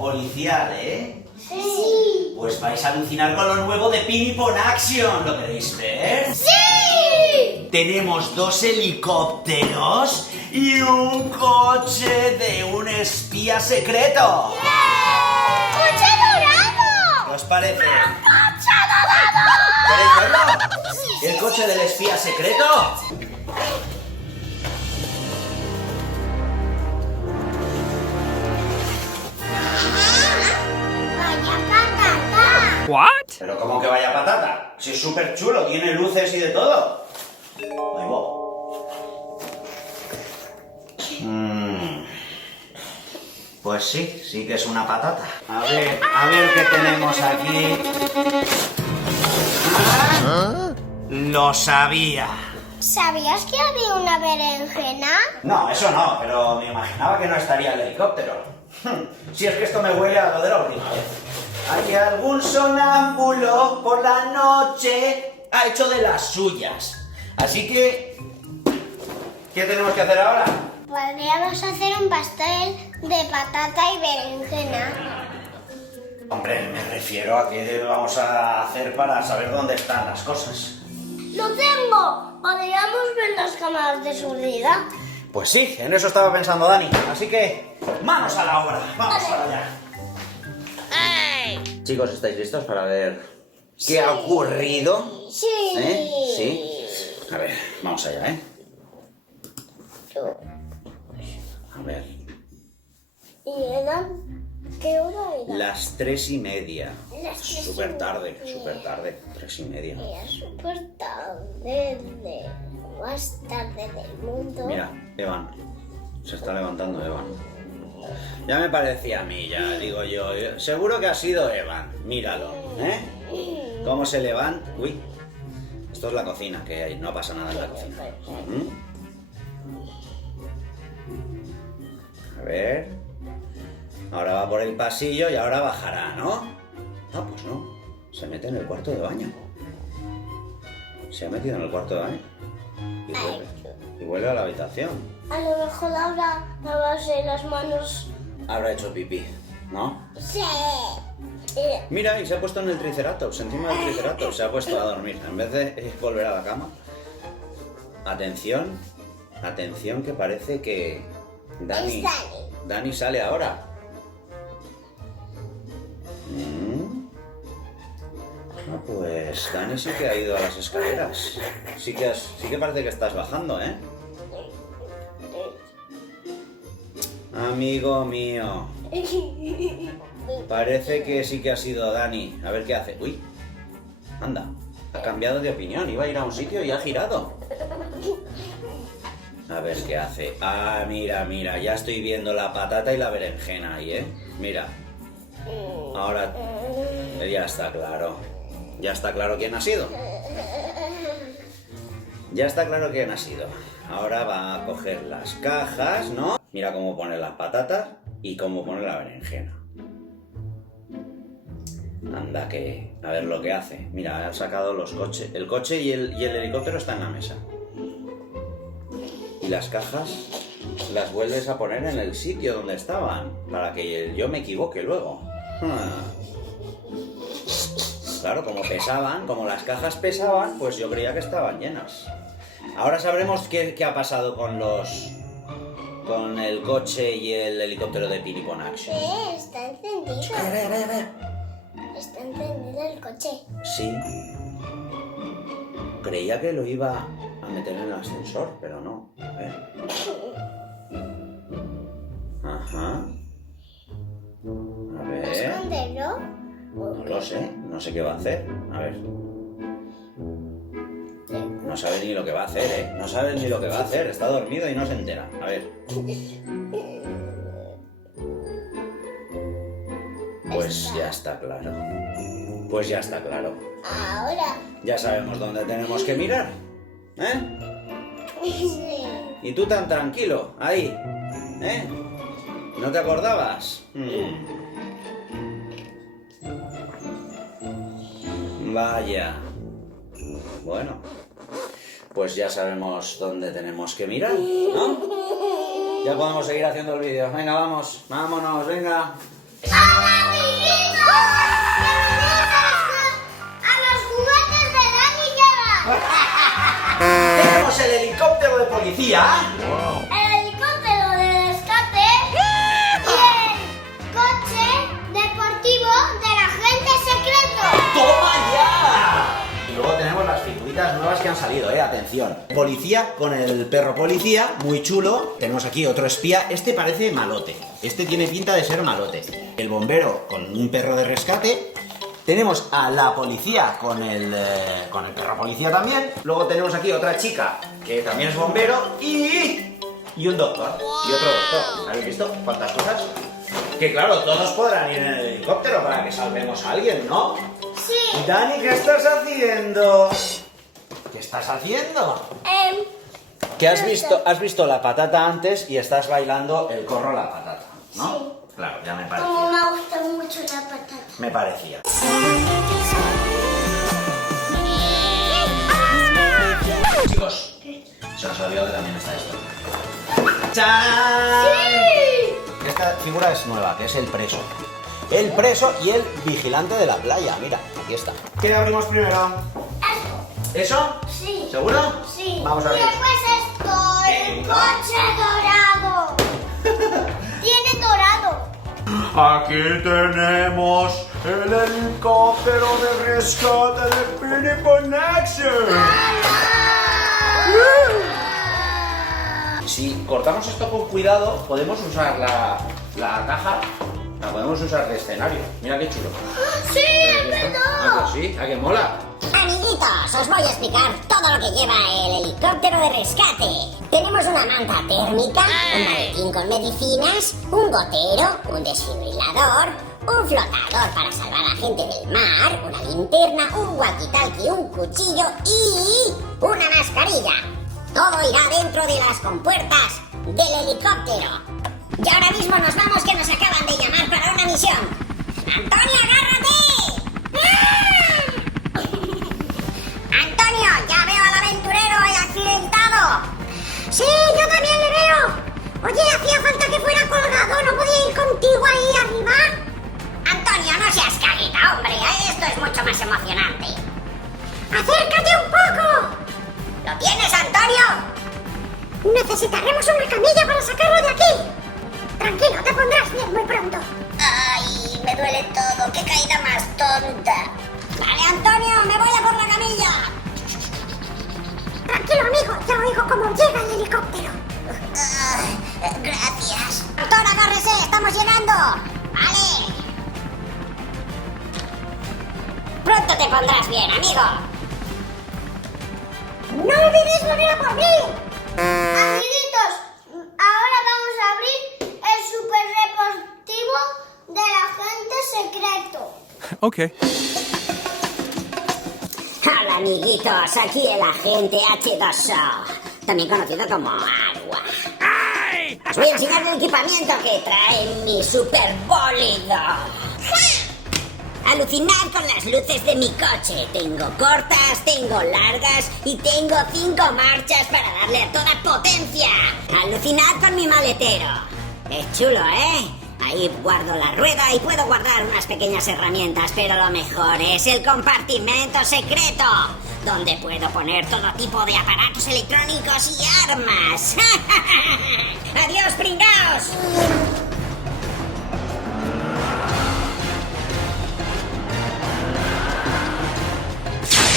policial, ¿eh? Sí. Pues vais a alucinar con lo nuevo de Pinipon Action. ¿Lo queréis ver? ¡Sí! Tenemos 2 helicópteros y un coche de un espía secreto. ¡Coche dorado! ¿Qué os parece? ¡Coche dorado! ¿Queréis verlo? ¿El coche del espía secreto? ¡Vaya patata! What? Pero ¿cómo que vaya patata? Si es súper chulo, tiene luces y de todo. Ahí va. Pues sí que es una patata. A ver qué tenemos aquí. ¡Ah! Lo sabía. ¿Sabías que había una berenjena? No, eso no, pero me imaginaba que no estaría el helicóptero. Si es que esto me huele a lo de la última vez. Hay algún sonámbulo por la noche ha hecho de las suyas. Así que, ¿qué tenemos que hacer ahora? Podríamos hacer un pastel de patata y berenjena. Hombre, me refiero a qué vamos a hacer para saber dónde están las cosas. ¡Lo tengo! Podríamos ver las cámaras de seguridad. Pues sí, en eso estaba pensando Dani. Así que, manos a la obra. Vamos para allá. Chicos, ¿estáis listos para ver qué ha ocurrido? Sí. ¿Eh? ¿Sí? A ver, vamos allá, ¿eh? A ver. ¿Y eran? ¿Qué hora era? Las 3:30. Las 3:30. Súper tarde, 3:30. Era súper tarde, más tarde del mundo. Mira, Evan. Se está levantando Evan. Ya me parecía a mí, ya digo yo. Seguro que ha sido Evan. Míralo, ¿eh? ¿Cómo se levanta? Uy. Esto es la cocina, que hay, no pasa nada en la cocina. A ver. Ahora va por el pasillo y ahora bajará, ¿no? Ah, pues no. Se mete en el cuarto de baño. Se ha metido en el cuarto de baño. Y vuelve a la habitación. A lo mejor ahora lavarse las manos. Habrá hecho pipí, ¿no? Sí. Mira, y se ha puesto en el triceratops, encima del triceratops. Se ha puesto a dormir. En vez de volver a la cama. Atención. Atención, que parece que Dani. Dani sale ahora. Ah, pues Dani sí que ha ido a las escaleras. Sí que parece que estás bajando, ¿eh? Amigo mío. Parece que sí que ha sido Dani. A ver qué hace. Uy. Anda. Ha cambiado de opinión. Iba a ir a un sitio y ha girado. A ver qué hace. Ah, mira. Ya estoy viendo la patata y la berenjena ahí, ¿eh? Mira. Ahora ya está claro. Ya está claro quién ha sido. Ya está claro quién ha sido. Ahora va a coger las cajas, ¿no? Mira cómo pone las patatas y cómo pone la berenjena. Anda que... A ver lo que hace. Mira, ha sacado los coches. El coche y el helicóptero está en la mesa. Y las cajas las vuelves a poner en el sitio donde estaban. Para que yo me equivoque luego. Claro, como las cajas pesaban, pues yo creía que estaban llenas. Ahora sabremos qué ha pasado con el coche y el helicóptero de Pinipon Action. Está encendido. A ver. Está encendido el coche. Sí. Creía que lo iba a meter en el ascensor, pero no. A ver. Ajá. A ver. ¿Escóndelo? No lo sé, no sé qué va a hacer. A ver. No sabe ni lo que va a hacer, ¿eh? No sabe ni lo que va a hacer. Está dormido y no se entera. A ver. Pues ya está claro. Ahora. Ya sabemos dónde tenemos que mirar. ¿Eh? Sí. Y tú tan tranquilo, ahí. ¿Eh? ¿No te acordabas? Vaya. Bueno, pues ya sabemos dónde tenemos que mirar, ¿no? Ya podemos seguir haciendo el vídeo. Venga, vámonos, venga. ¡Hola, amiguitos! ¡Bienvenidos a los juguetes de Dani y Eva! Tenemos el helicóptero de policía. El helicóptero de rescate y el coche deportivo del agente secreto. ¡Toma ya! Y luego tenemos las figuritas nuevas que han salido, atención. Policía con el perro policía, muy chulo. Tenemos aquí otro espía. Este parece malote. Este tiene pinta de ser malote. El bombero con un perro de rescate. Tenemos a la policía con el perro policía también. Luego tenemos aquí otra chica que también es bombero y un doctor. Y otro doctor. ¿Habéis visto cuántas cosas? Que claro, todos podrán ir en el helicóptero para que salvemos a alguien, ¿no? Sí. Dani, ¿qué estás haciendo? ¿Qué estás haciendo? Que has visto la patata antes y estás bailando el corro la patata, ¿no? Sí. Claro, ya me Como parecía. me gusta mucho la patata. Me parecía. Chicos, se nos olvidó que también está esto. ¡Chán! ¡Sí! Esta figura es nueva, que es el preso. El preso y el vigilante de la playa. Mira, aquí está. ¿Qué abrimos primero? ¿Eso? Sí. ¿Seguro? Sí. Vamos a ver. Y después esto, el Venga. coche dorado. Tiene dorado. Aquí tenemos el helicóptero de rescate de Philip Si cortamos esto con cuidado, podemos usar la caja, la podemos usar de escenario. Mira qué chulo. Sí, es ¿A verdad. que sí? ¿A que mola? Amiguitos, os voy a explicar todo lo que lleva el helicóptero de rescate. Tenemos una manta térmica, un maletín con medicinas, un gotero, un desfibrilador, un flotador para salvar a gente del mar, una linterna, un walkie-talkie, un cuchillo y una mascarilla. Todo irá dentro de las compuertas del helicóptero. Y ahora mismo nos vamos, que nos acaban de llamar para una misión. ¡Antonio, agárrate! ¡Ah! ¡Antonio, ya veo al aventurero ahí accidentado! ¡Sí, yo también le veo! Oye, hacía falta que fuera colgado, ¿no podía ir contigo ahí arriba? Antonio, no seas caguita, hombre, esto es mucho más emocionante. ¡Acércate un poco! ¿Lo tienes, Antonio? Necesitaremos una camilla para sacarlo de aquí. Tranquilo, te pondrás bien muy pronto. ¡Ay, me duele todo! ¡Qué caída más tonta! Vale, Antonio, me voy a por la camilla. Tranquilo, amigo, ya oigo cómo llega el helicóptero. Gracias. Doctor, agárrese, estamos llegando. Vale. Pronto te pondrás bien, amigo. ¡No olvidéis venir a por mí! Amiguitos, ahora vamos a abrir el super deportivo del agente secreto. Okay. Hola, amiguitos, aquí el agente H2O, también conocido como Agua. Os voy a enseñar el equipamiento que trae mi super bólido. Alucinad con las luces de mi coche. Tengo cortas, tengo largas y tengo 5 marchas para darle a toda potencia. Alucinad con mi maletero. Es chulo, ¿eh? Ahí guardo la rueda y puedo guardar unas pequeñas herramientas, pero lo mejor es el compartimento secreto, donde puedo poner todo tipo de aparatos electrónicos y armas. ¡Adiós, pringaos!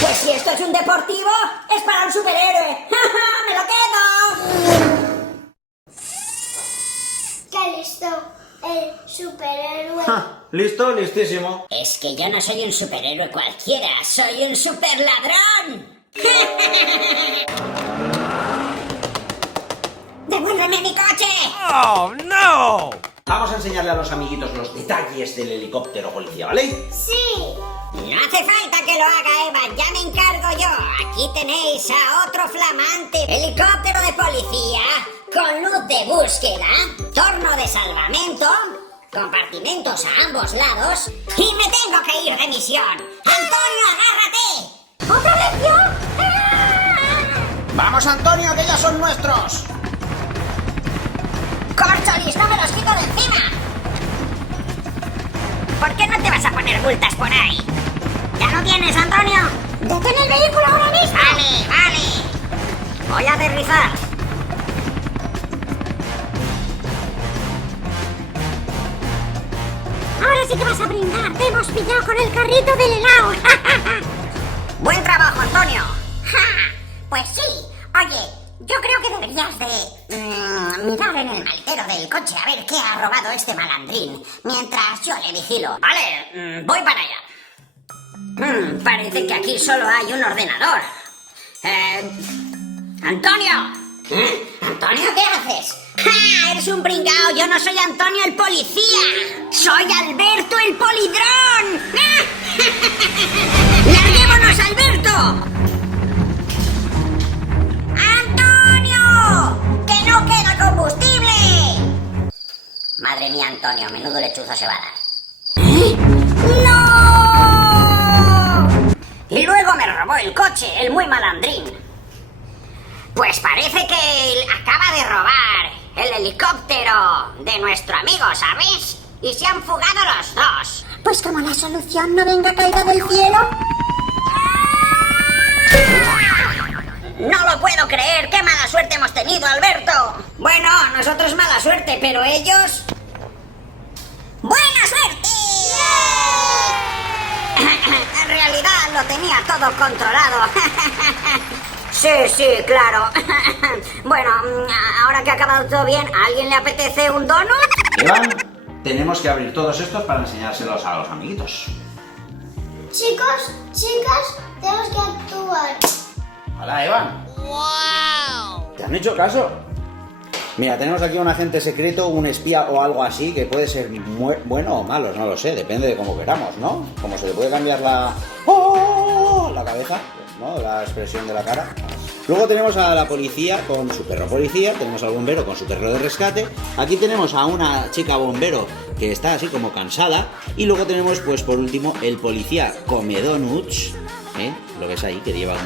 Pues si esto es un deportivo, es para un superhéroe. ¡Me lo quedo! ¡Qué listo! El superhéroe. ¿Listo? Listísimo. Es que yo no soy un superhéroe cualquiera, soy un superladrón. ¡Devuélveme mi coche! Oh, no! Vamos a enseñarle a los amiguitos los detalles del helicóptero policía, ¿vale? Sí. No hace falta que lo haga, Eva, ya me encargo yo. Aquí tenéis a otro flamante helicóptero de policía con luz de búsqueda, torno de salvamento, compartimentos a ambos lados y me tengo que ir de misión. ¡Antonio, agárrate! ¿Otra vez yo? ¡Ah! ¡Vamos, Antonio, que ya son nuestros! ¡Córcholis, no me los quito de encima! ¿por qué no te vas a poner multas por ahí? ¿Ya lo tienes, Antonio? ¡Detén el vehículo ahora mismo! Vale, vale. Voy a aterrizar. Ahora sí que vas a brindar. Te hemos pillado con el carrito del helado. Buen trabajo, Antonio. ¡Ja! Pues sí. Oye, yo creo que deberías de mirar en el maletero del coche a ver qué ha robado este malandrín, mientras yo le vigilo. Vale, voy para allá. Parece que aquí solo hay un ordenador. ¡Antonio! ¿Antonio, qué haces? ¡Ja! ¡Eres un pringao! Yo no soy Antonio el policía. ¡Soy Alberto el polidrón! ¡Larguémonos, Alberto! ¡Antonio! ¡Que no queda combustible! Madre mía, Antonio, menudo lechuzo se va a dar. ¡No! Y luego me robó el coche, el muy malandrín. Pues parece que él acaba de robar el helicóptero de nuestro amigo, ¿sabes? Y se han fugado los dos. Pues como la solución no venga caída del cielo. No lo puedo creer, qué mala suerte hemos tenido, Alberto. Bueno, nosotros mala suerte, pero ellos... ¡Buena suerte! En realidad lo tenía todo controlado. Sí, claro. Bueno, ahora que ha acabado todo bien, ¿a alguien le apetece un donut? Iván, tenemos que abrir todos estos para enseñárselos a los amiguitos. Chicos, chicas, tenemos que actuar. Hola, Iván. ¡Wow! ¿Te han hecho caso? Mira, tenemos aquí un agente secreto, un espía o algo así, que puede ser bueno o malo, no lo sé, depende de cómo queramos, ¿no? Como se le puede cambiar la cabeza, ¿no? La expresión de la cara. Luego tenemos a la policía con su perro policía, tenemos al bombero con su perro de rescate, aquí tenemos a una chica bombero que está así como cansada, y luego tenemos, pues por último, el policía come donuts, ¿eh? Lo ves ahí, que lleva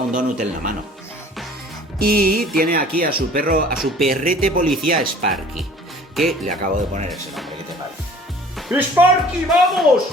un donut en la mano. Y tiene aquí a su perro, a su perrete policía Sparky, que le acabo de poner ese nombre, ¿qué te parece? ¡Sparky, vamos!